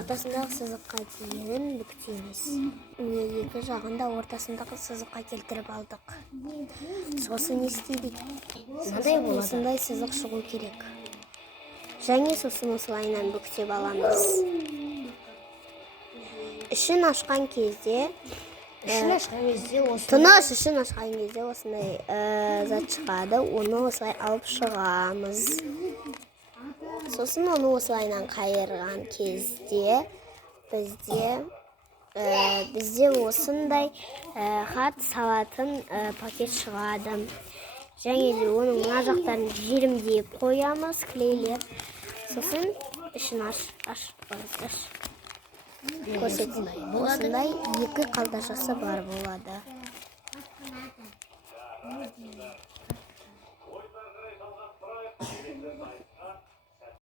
Ортасындағы сызыққа дейін бүктейміз. Екі жағында ортасындағы сызыққа келтіріп алдық. Сосын не істейді? Осындай сызық шығу керек. Және сосын осылайынан бүктеп аламыз. Ішін ашқан кезде осындай зат шығады. Оны осылай алып шығамыз. Сосын оны осылайынан қайырған кезде бізде осындай хат салатын пакет шығады. Және де оның мына жақтарын желімдеп қоямыз, клейлеп. Сосын ішін аш. Осындай екі қалташасы бар болады.